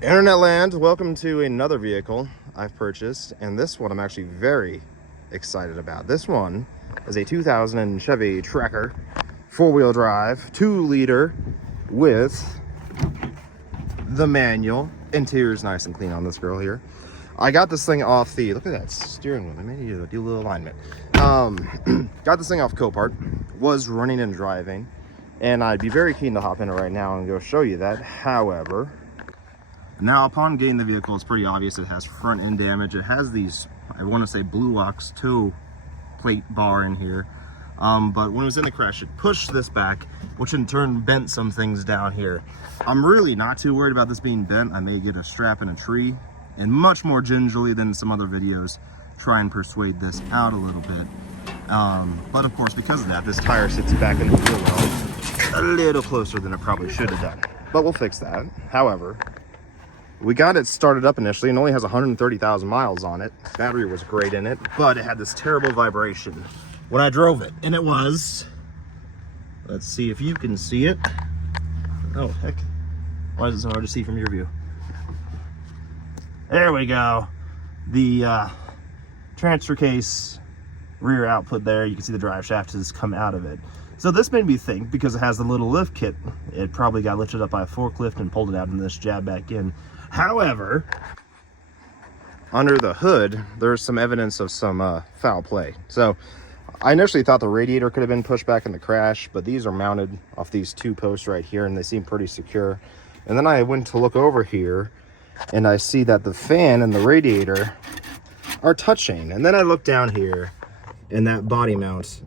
Internet land, welcome to another vehicle I've purchased, and this one I'm actually very excited about. This one is a 2000 Chevy Tracker, four-wheel drive, 2-liter with the manual. Interior's nice and clean on this girl here. I got this thing off the, look at that steering wheel, I may need to do a little alignment. Got this thing off Copart, was running and driving, and I'd be very keen to hop in it right now and go show you that. However, now, upon getting the vehicle, it's pretty obvious it has front end damage. It has these, I want to say, Blue Ox toe plate bar in here. But when it was in the crash, it pushed this back, which in turn bent some things down here. I'm really not too worried about this being bent. I may get a strap in a tree, and much more gingerly than some other videos, try and persuade this out a little bit. But of course, because of that, this tire sits back in the wheel well a little closer than it probably should have done. But we'll fix that. However, we got it started up initially and only has 130,000 miles on it. Battery was great in it, but it had this terrible vibration when I drove it. And it was, let's see if you can see it. Oh, heck. Why is it so hard to see from your view? There we go. The transfer case rear output there, you can see the drive shaft has come out of it. So this made me think, because it has the little lift kit, it probably got lifted up by a forklift and pulled it out and this jabbed back in. However, under the hood, there's some evidence of some foul play. So I initially thought the radiator could have been pushed back in the crash, but these are mounted off these two posts right here and they seem pretty secure. And then I went to look over here and I see that the fan and the radiator are touching. And then I look down here and that body mount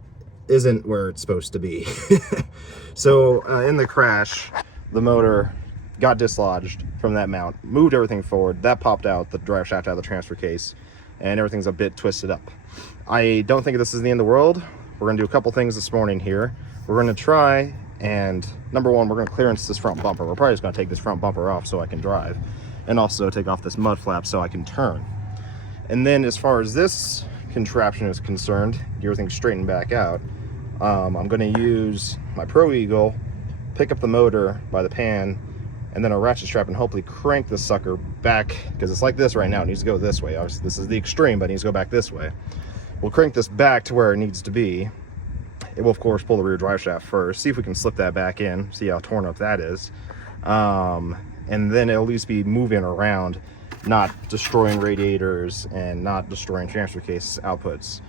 isn't where it's supposed to be. So in the crash, the motor got dislodged from that mount, moved everything forward, that popped out the drive shaft out of the transfer case, and everything's a bit twisted up. I don't think this is the end of the world. We're gonna do a couple things this morning here. We're gonna try and, number one, we're gonna clearance this front bumper. We're probably just gonna take this front bumper off so I can drive, and also take off this mud flap so I can turn. And then as far as this contraption is concerned, get everything straightened back out, I'm gonna use my Pro Eagle, pick up the motor by the pan, and then a ratchet strap and hopefully crank this sucker back, because it's like this right now. It needs to go this way. Obviously, this is the extreme, but it needs to go back this way. We'll crank this back to where it needs to be. It will, of course, pull the rear drive shaft first, see if we can slip that back in, see how torn up that is. And then it'll at least be moving around, not destroying radiators and not destroying transfer case outputs.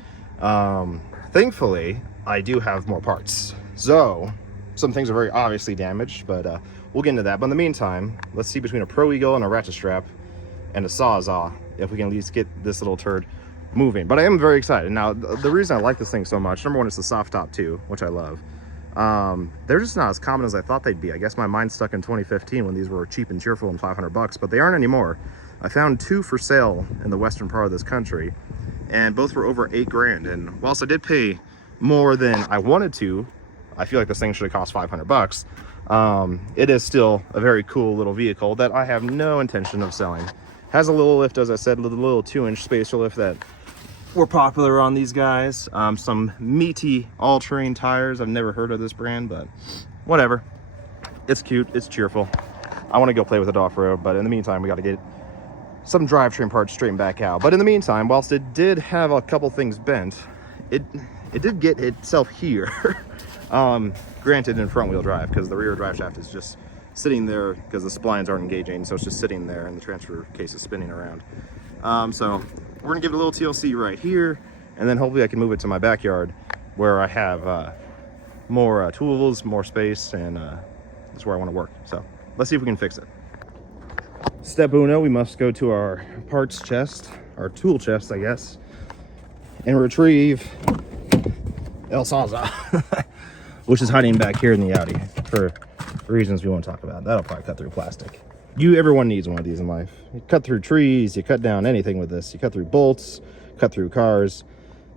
Thankfully, I do have more parts. So, some things are very obviously damaged, but we'll get into that. But in the meantime, let's see between a Pro Eagle and a ratchet strap and a Sawzall if we can at least get this little turd moving. But I am very excited. Now, the reason I like this thing so much, number one, it's the soft top too, which I love. They're just not as common as I thought they'd be. I guess my mind's stuck in 2015 when these were cheap and cheerful and 500 bucks, but they aren't anymore. I found two for sale in the western part of this country, and both were over 8 grand. And whilst I did pay more than I wanted to, I feel like this thing should have cost 500 bucks. It is still a very cool little vehicle that I have no intention of selling. Has a little lift, as I said, a little 2-inch spacer lift that were popular on these guys. Some meaty all-terrain tires. I've never heard of this brand, but whatever. It's cute, it's cheerful. I want to go play with it off-road, but in the meantime, we got to get some drivetrain parts straightened back out. But in the meantime, whilst it did have a couple things bent, it did get itself here. Granted in front wheel drive, because the rear drive shaft is just sitting there because the splines aren't engaging, so it's just sitting there and the transfer case is spinning around. So we're gonna give it a little TLC right here, and then hopefully I can move it to my backyard where I have more tools, more space, and that's where I want to work. So let's see if we can fix it. Step uno, we must go to our parts chest, our tool chest, I guess, and retrieve El Sawzall, which is hiding back here in the Audi for reasons we won't talk about. That'll probably cut through plastic. Everyone needs one of these in life. You cut through trees, you cut down anything with this. You cut through bolts, cut through cars.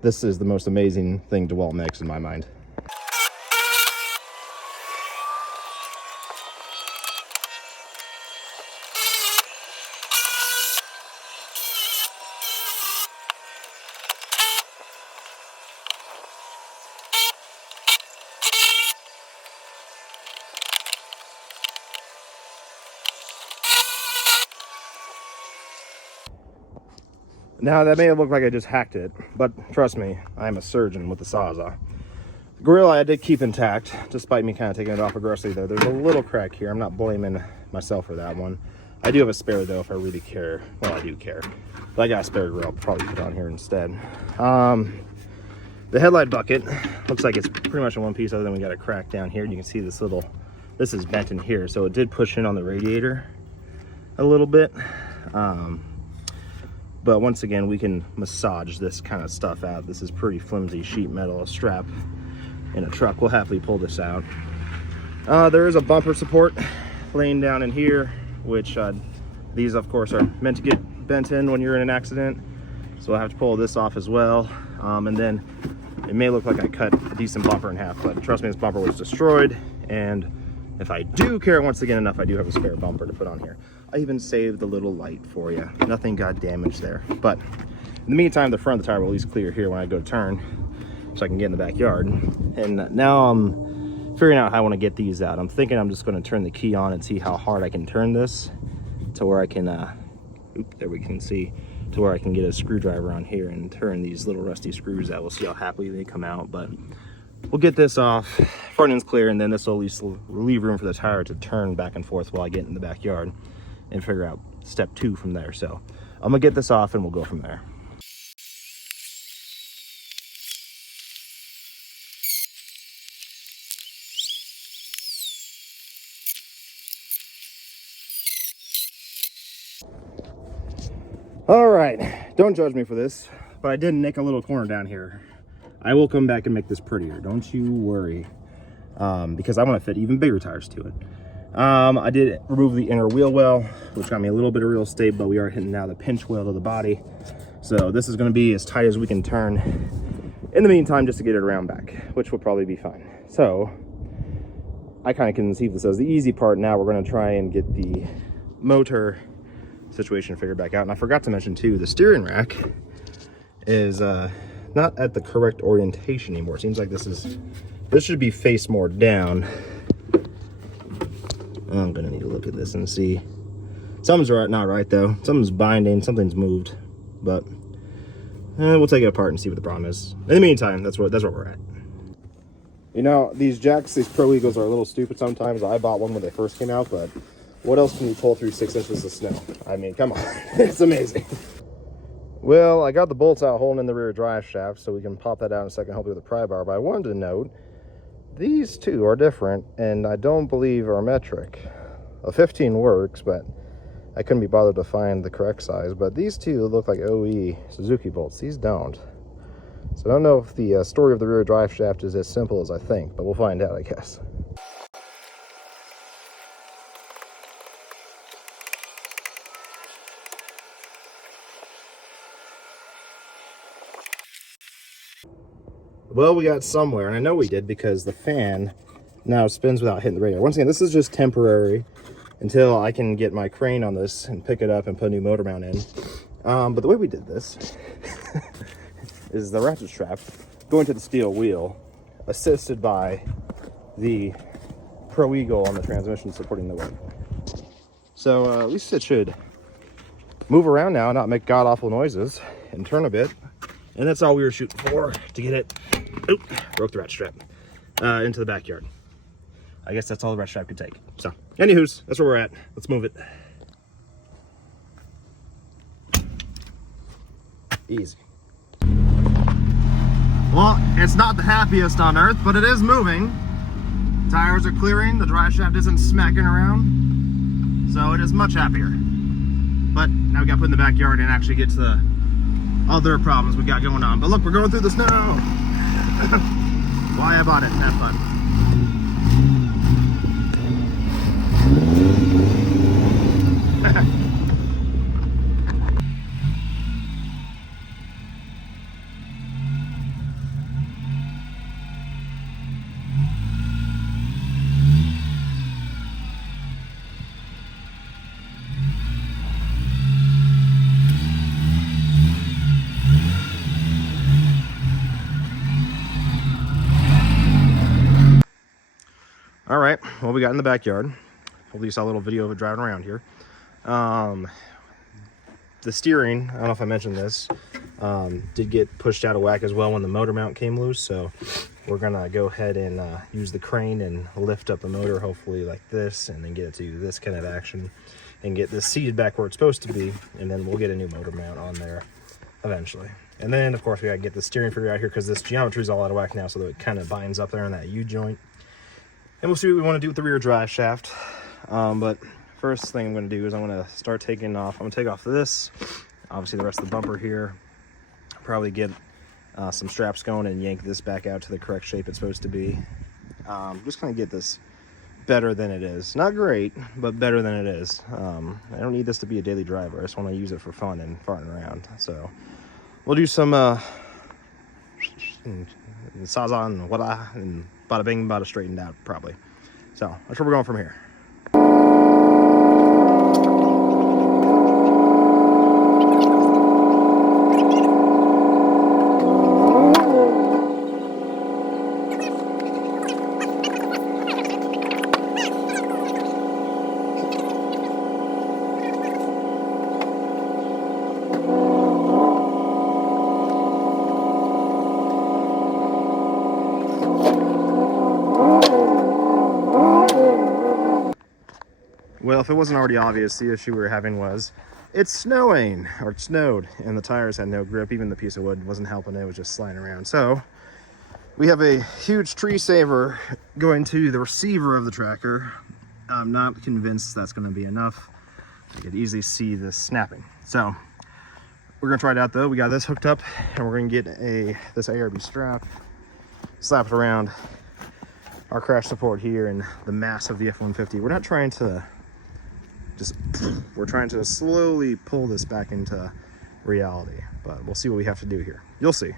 This is the most amazing thing DeWalt makes in my mind. Now that may have looked like I just hacked it, but trust me, I'm a surgeon with the Sawzall. The grill I did keep intact, despite me kind of taking it off aggressively there. There's a little crack here. I'm not blaming myself for that one. I do have a spare though if I really care. Well, I do care. But I got a spare grill I'll probably put on here instead. The headlight bucket looks like it's pretty much in one piece other than we got a crack down here. You can see this is bent in here. So it did push in on the radiator a little bit. But once again, we can massage this kind of stuff out. This is pretty flimsy sheet metal, a strap in a truck. We'll happily pull this out. There is a bumper support laying down in here, which these of course are meant to get bent in when you're in an accident. So I'll have to pull this off as well. And then it may look like I cut a decent bumper in half, but trust me, this bumper was destroyed. And if I do care once again enough, I do have a spare bumper to put on here. I even saved the little light for you. Nothing got damaged there. But in the meantime, the front of the tire will at least clear here when I go to turn, so I can get in the backyard. And now I'm figuring out how I want to get these out. I'm thinking I'm just going to turn the key on and see how hard I can turn this to where I can, there we can see, to where I can get a screwdriver on here and turn these little rusty screws out. We'll see how happily they come out, but we'll get this off. Front end's clear, and then this will at least leave room for the tire to turn back and forth while I get in the backyard and figure out step 2 from there. So I'm gonna get this off and we'll go from there. All right, don't judge me for this, but I did nick a little corner down here. I will come back and make this prettier, don't you worry, because I want to fit even bigger tires to it. I did remove the inner wheel well, which got me a little bit of real estate, but we are hitting now the pinch wheel of the body. So this is going to be as tight as we can turn in the meantime, just to get it around back, which will probably be fine. So I kind of conceive this as the easy part. Now we're going to try and get the motor situation figured back out. And I forgot to mention too, the steering rack is not at the correct orientation anymore. It seems like this should be face more down. I'm gonna need to look at this and see. Something's not right though. Something's binding, something's moved, but we'll take it apart and see what the problem is. In the meantime, that's where we're at. You know, these jacks, these Pro Eagles are a little stupid sometimes. I bought one when they first came out, but what else can you pull through 6 inches of snow? I mean, come on, it's amazing. Well, I got the bolts out holding in the rear drive shaft, so we can pop that out in a second, hopefully with a pry bar. But I wanted to note, these two are different, and I don't believe are metric. A 15 works, but I couldn't be bothered to find the correct size. But these two look like OE Suzuki bolts. These don't. So I don't know if the story of the rear drive shaft is as simple as I think, but we'll find out, I guess. Well, we got somewhere, and I know we did because the fan now spins without hitting the radiator. Once again, this is just temporary until I can get my crane on this and pick it up and put a new motor mount in. But the way we did this is the ratchet strap going to the steel wheel, assisted by the Pro Eagle on the transmission supporting the weight. So at least it should move around now, not make god-awful noises, and turn a bit. And that's all we were shooting for, to get it, oop, broke the ratchet strap, into the backyard. I guess that's all the ratchet strap could take. So, anywho's, that's where we're at. Let's move it. Easy. Well, it's not the happiest on earth, but it is moving. Tires are clearing, the drive shaft isn't smacking around, so it is much happier. But now we got to put in the backyard and actually get to the other problems we got going on. But look, we're going through the snow. Why I bought it, have fun. All right, well, we got in the backyard. Hopefully you saw a little video of it driving around here. the steering, I don't know if I mentioned this, did get pushed out of whack as well when the motor mount came loose. So we're gonna go ahead and use the crane and lift up the motor, hopefully like this, and then get it to this kind of action and get this seated back where it's supposed to be. And then we'll get a new motor mount on there eventually. And then of course we gotta get the steering figure out here because this geometry is all out of whack now, so that it kind of binds up there in that U-joint. And we'll see what we want to do with the rear drive shaft. But first thing I'm going to do is I'm going to start taking off. I'm going to take off this, obviously the rest of the bumper here. Probably get some straps going and yank this back out to the correct shape it's supposed to be. Just kind of get this better than it is. Not great, but better than it is. I don't need this to be a daily driver. I just want to use it for fun and farting around. So we'll do some Saza and wada and bada bing, bada straightened out probably. So that's where we're going from here. Well, if it wasn't already obvious, the issue we were having was it's snowing, or it snowed, and the tires had no grip. Even the piece of wood wasn't helping. It was just sliding around. So we have a huge tree saver going to the receiver of the tracker. I'm not convinced that's going to be enough. I could easily see this snapping. So we're going to try it out though. We got this hooked up, and we're going to get this ARB strap, slap it around our crash support here and the mass of the F-150. We're not trying to we're trying to slowly pull this back into reality, but we'll see what we have to do here. You'll see.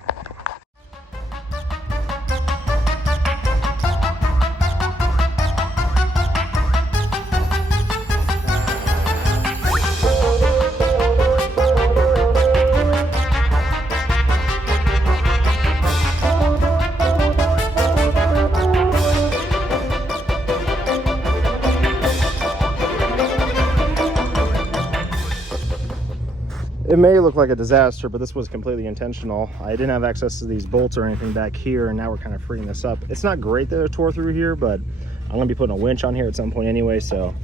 It may look like a disaster, but this was completely intentional. I didn't have access to these bolts or anything back here, and now we're kind of freeing this up. It's not great that it tore through here, but I'm gonna be putting a winch on here at some point anyway, so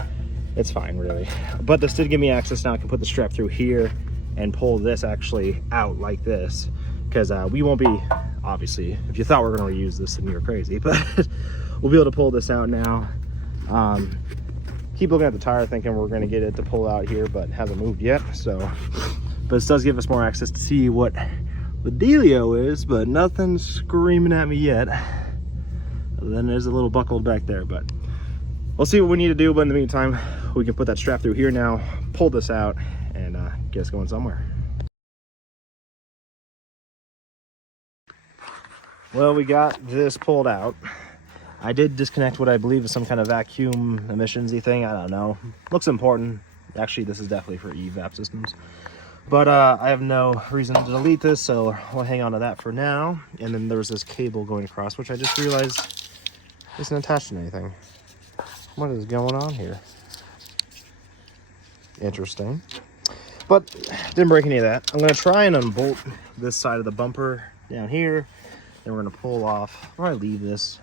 it's fine really. But this did give me access. Now I can put the strap through here and pull this actually out like this, because we won't be, obviously, if you thought we were gonna reuse this, then you're crazy, but we'll be able to pull this out now. Keep looking at the tire thinking we're gonna get it to pull out here, but it hasn't moved yet, so. But this does give us more access to see what the dealio is, but nothing's screaming at me yet. Then there's a little buckled back there, but we'll see what we need to do. But in the meantime, we can put that strap through here now, pull this out, and get us going somewhere. Well, we got this pulled out. I did disconnect what I believe is some kind of vacuum emissions-y thing. I don't know. Looks important. Actually, this is definitely for evap systems. But I have no reason to delete this, so we'll hang on to that for now. And then there's this cable going across, which I just realized isn't attached to anything. What is going on here? Interesting. But didn't break any of that. I'm going to try and unbolt this side of the bumper down here. Then we're going to pull off, or I leave this.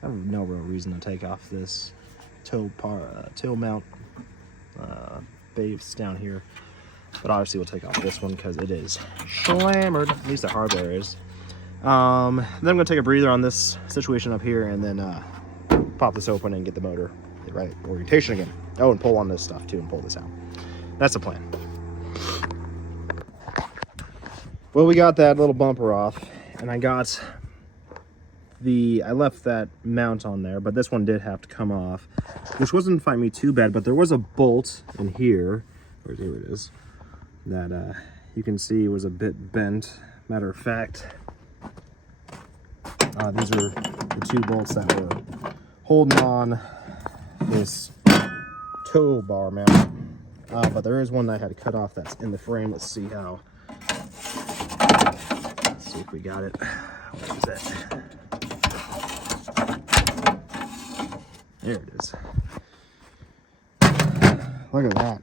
I have no real reason to take off this toe mount base down here. But obviously we'll take off this one because it is slammered, at least the hardware is. Then I'm going to take a breather on this situation up here and then pop this open and get the motor the right orientation again. Oh, and pull on this stuff too and pull this out. That's the plan. Well, we got that little bumper off, and I left that mount on there, but this one did have to come off, which wasn't find me too bad, but there was a bolt in here, or here it is, that you can see was a bit bent. Matter of fact, these are the two bolts that were holding on this tow bar mount, but there is one that I had to cut off that's in the frame. Let's see if we got it. What is that? There it is. Look at that.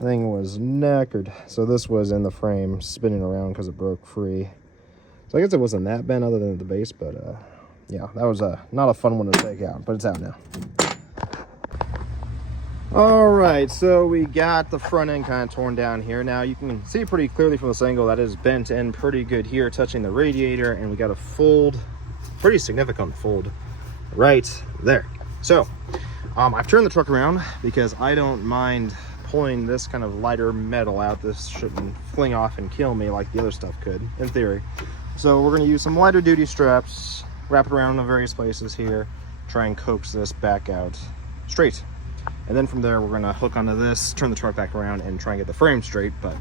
Thing was knackered. So this was in the frame spinning around because it broke free. So I guess it wasn't that bent other than the base, but yeah, that was not a fun one to take out, but it's out now. All right, so we got the front end kind of torn down here. Now you can see pretty clearly from this angle that is bent in pretty good here, touching the radiator, and we got a fold, pretty significant fold right there. So I've turned the truck around because I don't mind pulling this kind of lighter metal out. This shouldn't fling off and kill me like the other stuff could, in theory. So we're going to use some lighter duty straps, wrap it around in various places here, try and coax this back out straight. And then from there, we're going to hook onto this, turn the truck back around, and try and get the frame straight. But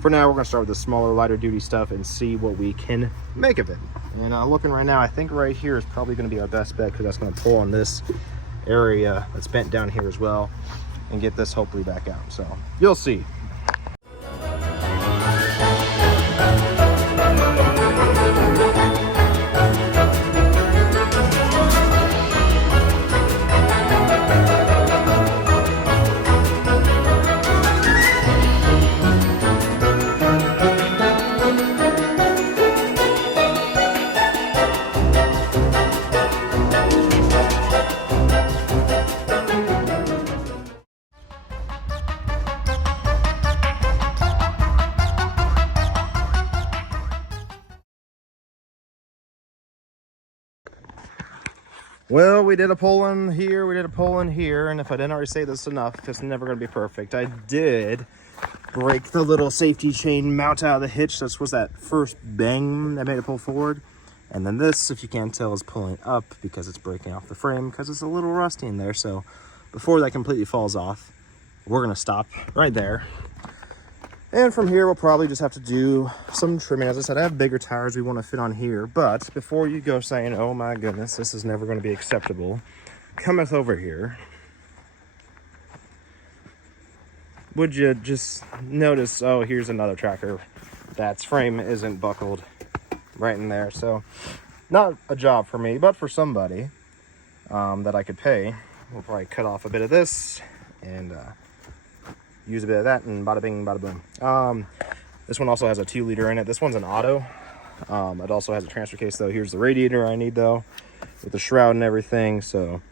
for now, we're going to start with the smaller, lighter duty stuff and see what we can make of it. And looking right now, I think right here is probably going to be our best bet, because that's going to pull on this area that's bent down here as well and get this hopefully back out. So you'll see. Well, we did a pull in here, we did a pull in here, and if I didn't already say this enough, it's never going to be perfect. I did break the little safety chain mount out of the hitch. This was that first bang that made it pull forward. And then this, if you can't tell, is pulling up because it's breaking off the frame because it's a little rusty in there. So before that completely falls off, we're going to stop right there. And from here, we'll probably just have to do some trimming. As I said, I have bigger tires we want to fit on here. But before you go saying, oh my goodness, this is never going to be acceptable, cometh over here, would you just notice, oh, here's another tracker that's frame isn't buckled right in there. So not a job for me, but for somebody that I could pay. We'll probably cut off a bit of this and use a bit of that, and bada bing, bada boom. This one also has a 2-liter in it. This one's an auto. It also has a transfer case, though. Here's the radiator I need, though, with the shroud and everything. So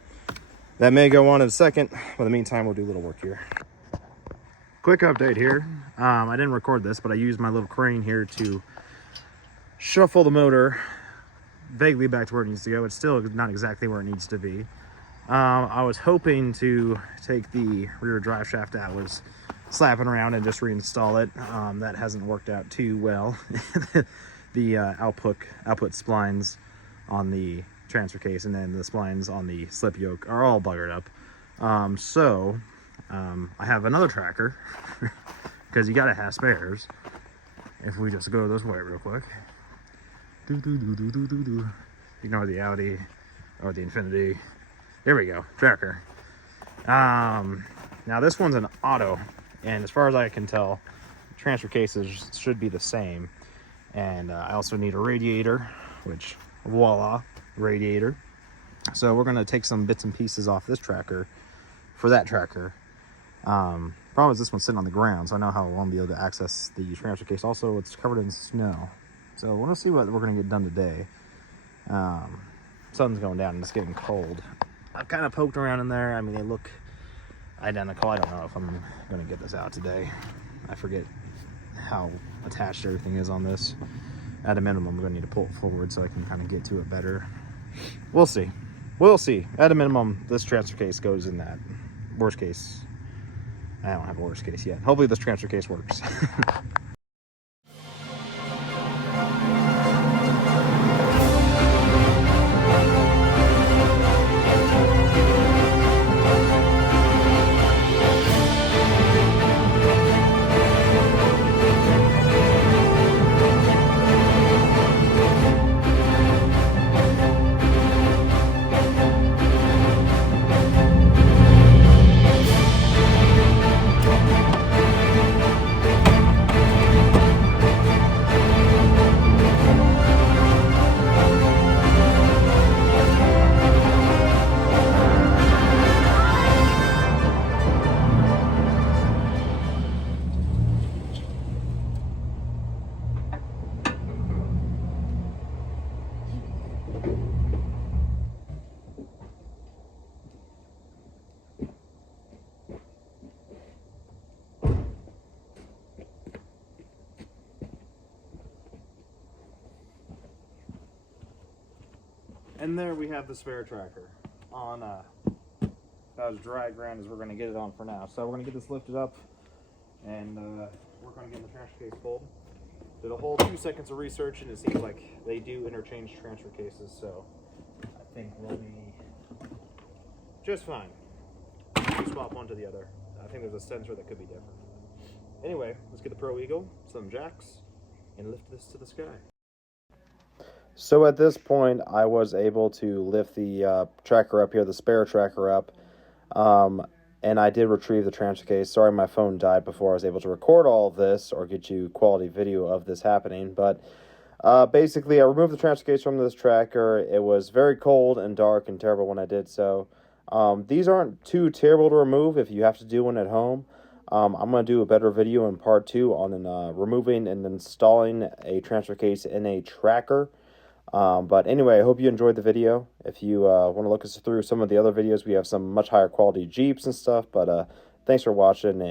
that may go on in a second. But in the meantime, we'll do a little work here. Quick update here. I didn't record this, but I used my little crane here to shuffle the motor vaguely back to where it needs to go. It's still not exactly where it needs to be. I was hoping to take the rear drive shaft out, was slapping around and just reinstall it. That hasn't worked out too well. The output splines on the transfer case and then the splines on the slip yoke are all buggered up. So I have another tracker because you gotta have spares. If we just go this way real quick, ignore the Audi or the Infinity. There we go, tracker. Now this one's an auto, and as far as I can tell, transfer cases should be the same. And I also need a radiator, which voila, radiator. So we're gonna take some bits and pieces off this tracker for that tracker. Problem is this one's sitting on the ground, so I know how I won't be able to access the transfer case. Also, it's covered in snow. So we're gonna see what we're gonna get done today. Sun's going down and it's getting cold. I've kind of poked around in there. I mean, they look identical. I don't know if I'm gonna get this out today. I forget how attached everything is on this. At a minimum, I'm gonna need to pull it forward so I can kind of get to it better. We'll see. We'll see. At a minimum, this transfer case goes in that. Worst case, I don't have a worst case yet. Hopefully this transfer case works. And there we have the spare tracker on about as dry ground as we're going to get it on for now. So we're going to get this lifted up and work on getting the transfer case pulled. Did a whole 2 seconds of research, and it seems like they do interchange transfer cases, so I think we'll be just fine. You swap one to the other. I think there's a sensor that could be different. Anyway, let's get the Pro Eagle, some jacks, and lift this to the sky. So at this point, I was able to lift the tracker up here, the spare tracker up, and I did retrieve the transfer case. Sorry my phone died before I was able to record all of this or get you quality video of this happening, but basically I removed the transfer case from this tracker. It was very cold and dark and terrible when I did so. These aren't too terrible to remove if you have to do one at home. I'm going to do a better video in part 2 on removing and installing a transfer case in a tracker. But anyway, I hope you enjoyed the video. If you want to look us through some of the other videos, we have some much higher quality Jeeps and stuff. But thanks for watching.